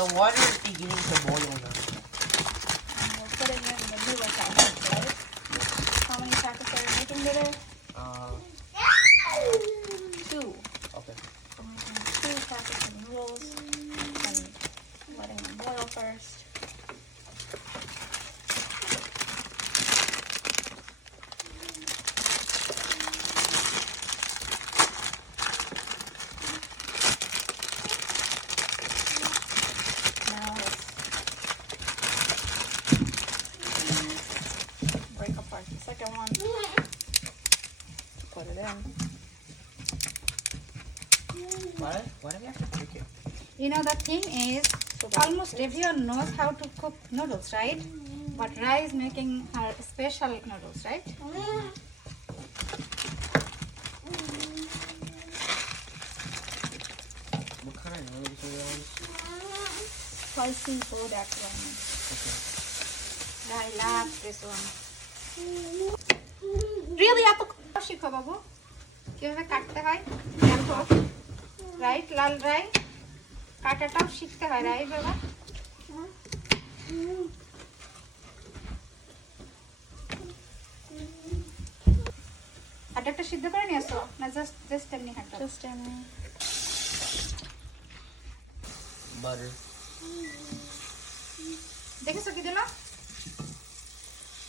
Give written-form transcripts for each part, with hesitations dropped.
The water is beginning to boil now. And we'll put it in the noodle packets, right? How many packets are you making today? 2. Okay. So I'm making 2 packets of noodles and letting them boil first. Now let's break apart the second one. Put it in. Why do we have to cook it? You know, the thing is, almost everyone knows how to cook noodles, right? But Rai is making her special noodles, right? What kind of noodles are those? Spicy bodak ramen. Okay. Rai loves this one. Really? এত শিখো বাবু কিভাবে কাটতে হয় দেখো right লাল রাই কাটাটাও শিখতে হয় রাই বাবা আর একটা সিদ্ধ করে নিয়ে আসো না জাস্ট এমনি হাঁটা জাস্ট এমনি Butter. দেখেছো কি দিলো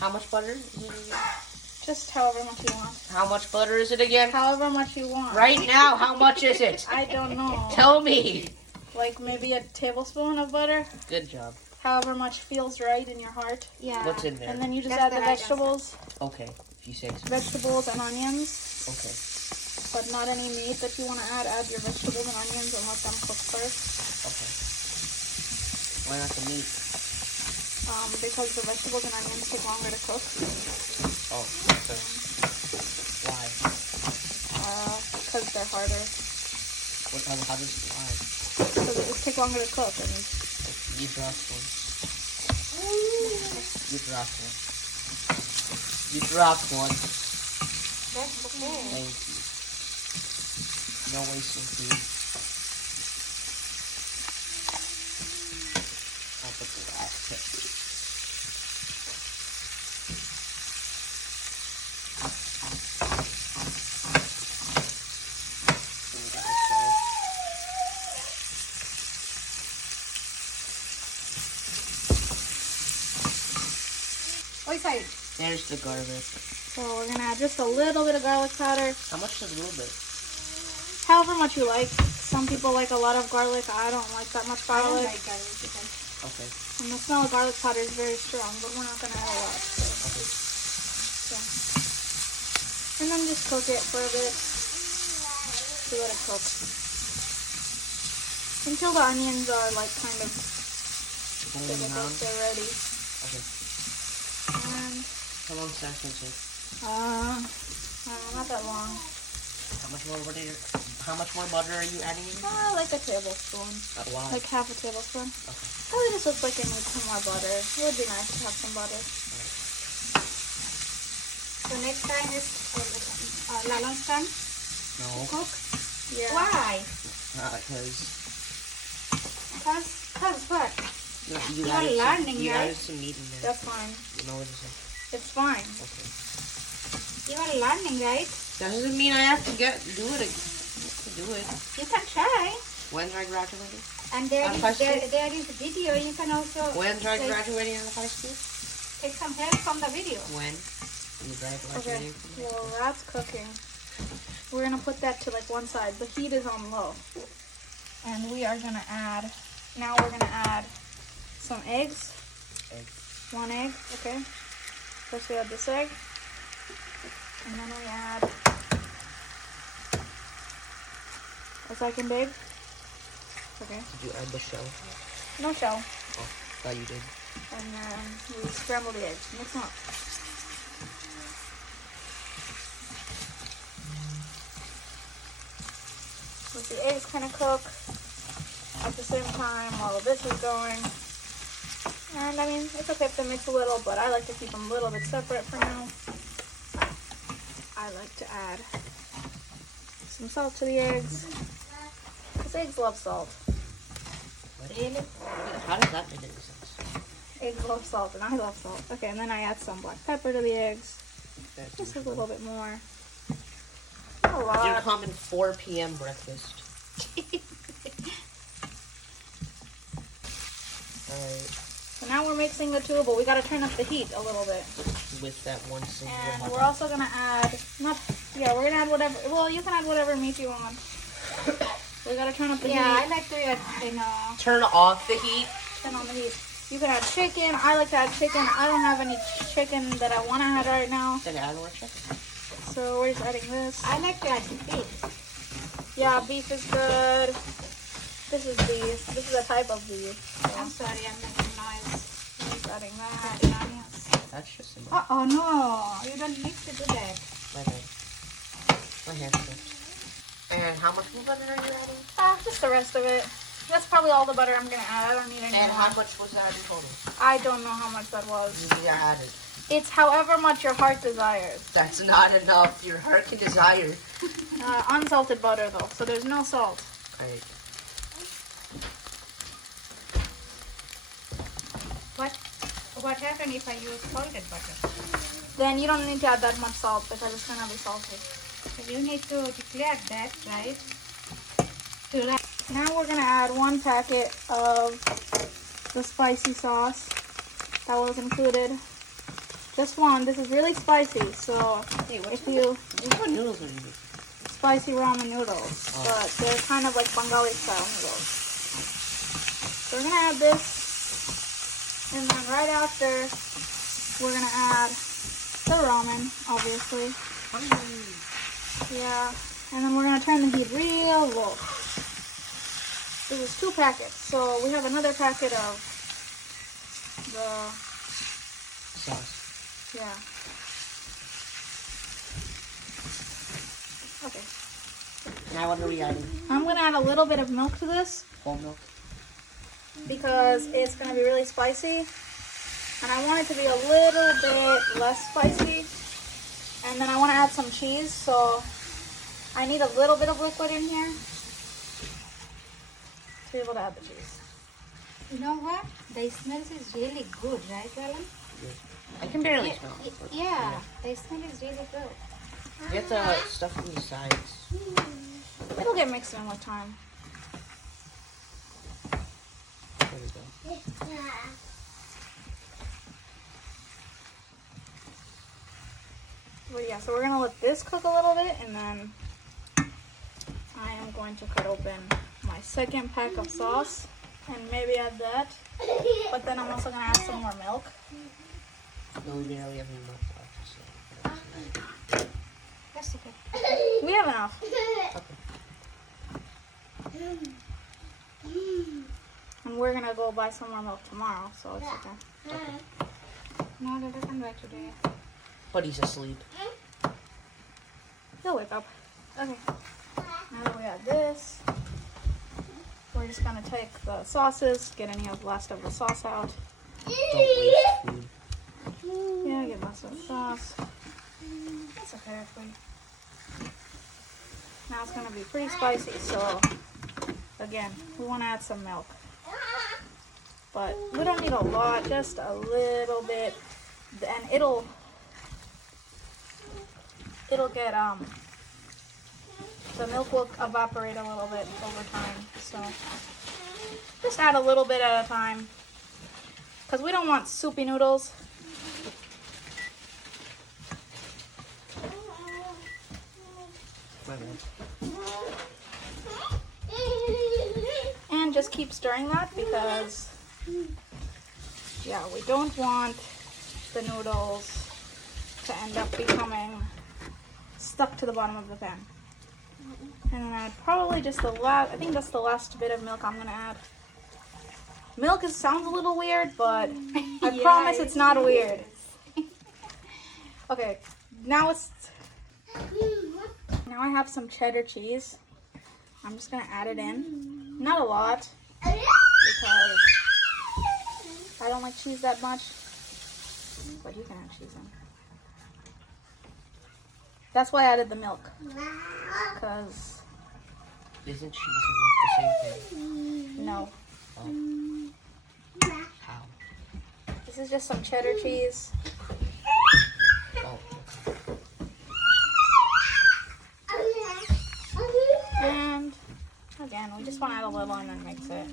How much butter? just however much you want How much butter is it again? however much you want Right now, how much is it? I don't know Tell me. like maybe a tablespoon of butter Good job. however much feels right in your heart yeah What's in there? and then you just That's add the vegetables Okay, if you say so. vegetables and onions Okay. but not any meat that you want to add your vegetables and onions and let them cook first Okay. Why not the meat? because the vegetables and onions take longer to cook Oh, okay. Why? because they're harder How does why? because it take longer to cook and You dropped one. You dropped one. You dropped one. that's okay Thank you. No wasting food. I'll put the last tip. Which side? There's the garlic. So we're gonna add just a little bit of garlic powder How much is a little bit? however much you like some people like a lot of garlic I don't like that much garlic Okay. and the smell of garlic powder is very strong but we're not gonna add a lot Okay. so. And then just cook it for a bit to let it cook until the onions are like kind of they're ready Okay. and How long does that take? not that long How much more butter are you adding in? like a tablespoon Why? like half a tablespoon Okay. probably just looks like it needs some more butter it would be nice to have some butter so next time is Lalon's time No. cook yeah Why? Cause what You are learning, you right? added some meat in there. that's fine You know what to say. it's fine Okay. you are learning right That doesn't mean I have to do it. Do it. you can try When's I graduating? and there is a video you can also When's I graduating out of high school? take some help from the video When? You okay graduating? well that's cooking we're gonna put that to like one side the heat is on low and we are gonna add now we're gonna add some eggs Egg. 1 egg okay first we add this egg and then we add a second egg okay Did you add the shell? no shell Oh, thought you did. and then we scramble the eggs mix them up let the eggs kind of cook at the same time while this is going. And I mean, it's okay if they mix a little, but I like to keep them a little bit separate for now. I like to add some salt to the eggs, because eggs love salt. Really? How does that make any sense? Eggs love salt, and I love salt. Okay, and then I add some black pepper to the eggs. That's Just a usual. little bit more. Not a lot. Your common 4 p.m. breakfast. Alright, So now we're mixing the two, but we gotta turn up the heat a little bit. with that one single And hot we're dog. also gonna add, we're gonna add whatever, well, you can add whatever meat you want. We gotta turn up the Yeah, I heat. like to add, Turn off the heat. Turn on the heat. You can add chicken. I like to add chicken. I don't have any chicken that I want to add right now. Then add more chicken. So we're just adding this. I like to add beef. Yeah, beef is good. This is beef. This is a type of beef. I'm sorry, I'm making noise. Just adding that. Adding onions. That's just enough. Oh no, you don't need to do that. My bad. My hand slipped. And how much more butter are you adding? Just the rest of it. That's probably all the butter I'm gonna add. I don't need any And more. how much was that in total? I don't know how much that was. You added. It's however much your heart desires. That's not enough. Your heart can desire. Unsalted butter though, so there's no salt. Alright. What happened if I use salted butter? Then you don't need to add that much salt because it's gonna be salty. So you need to declare that, right? Now we're gonna add 1 packet of the spicy sauce that was included. Just one. This is really spicy, so Hey, if you what noodles are you making? spicy ramen noodles, but they're kind of like Bengali style noodles. So we're gonna add this, and then right after we're gonna add the ramen, obviously. Yeah, and then we're gonna turn the heat real low. This is 2 packets, so we have another packet of the, Sauce. yeah. Okay. Now what are we adding? I'm gonna add a little bit of milk to this Whole milk? because it's gonna be really spicy, and I want it to be a little bit less spicy. And then I want to add some cheese, so I need a little bit of liquid in here to be able to add the cheese. You know what? The smell is really good, right, Alan? I can barely smell it. but- Yeah, the smell is really good. Get the stuff on the sides. It'll get mixed in with time. There we go. But yeah, so we're gonna let this cook a little bit, and then I am going to cut open my second pack of sauce and maybe add that. But then I'm also gonna add some more milk. No, we barely have any milk left. So. That's okay. We have enough. And we're gonna go buy some more milk tomorrow, so it's okay. No, that doesn't work today. But he's asleep. He'll wake up. Okay. Now that we add this, we're just gonna take the sauces, get any of the last of the sauce out. Don't waste food. Yeah, get lots of the sauce. That's okay actually. Now it's gonna be pretty spicy, so again, we wanna add some milk. But we don't need a lot, just a little bit. And it'll get the milk will evaporate a little bit over time, so just add a little bit at a time because we don't want soupy noodles. My bad. And just keep stirring that because yeah, we don't want the noodles to end up becoming stuck to the bottom of the pan. And then I'd probably just I think that's the last bit of milk I'm gonna add. Milk sounds a little weird, but I promise it's not weird. Okay, now I have some cheddar cheese. I'm just gonna add it in. Not a lot, because I don't like cheese that much. But you can add cheese in. That's why I added the milk. Because Isn't cheese and milk the same thing? no. How? This is just some cheddar cheese. Oh. And again, we just want to add a little and then mix it.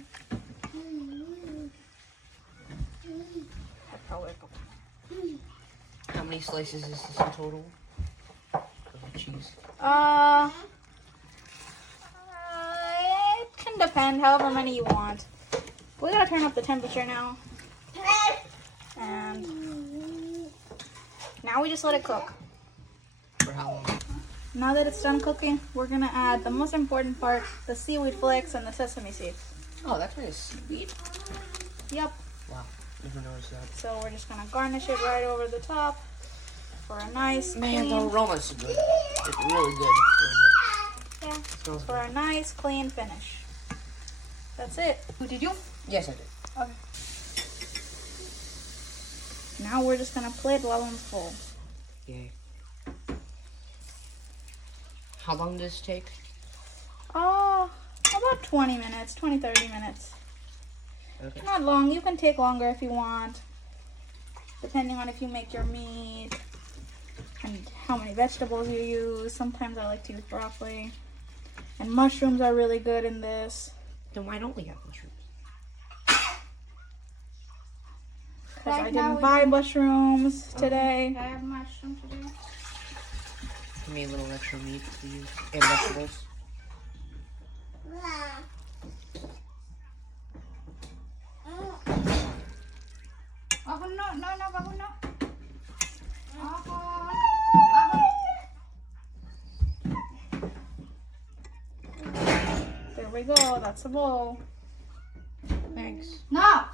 That's probably a couple. How many slices is this in total? Of the cheese. It can depend, however many you want. We gotta turn up the temperature now. And now we just let it cook. For how long? Now that it's done cooking, we're gonna add the most important part, the seaweed flakes and the sesame seeds. Oh, that's really sweet. Yep. Wow, never noticed that. So we're just gonna garnish it right over the top for a nice Man, the clean, aroma's so good. It's really good. Really yeah, good. Smells for good. a nice clean finish. That's it. Did you? Yes, I did. Okay. Now we're just gonna plate while it's full. Yay. How long does this take? Oh, about 20 minutes, 30 minutes. Okay. Not long. You can take longer if you want, depending on if you make your meat and how many vegetables you use. Sometimes I like to use broccoli. And mushrooms are really good in this. Then why don't we have mushrooms? Because I Right now didn't we buy mushrooms today. I have mushroom today. Give me a little extra meat, please. And vegetables. Ako no, bago no. Ako. There we go. That's a bowl. Thanks. No.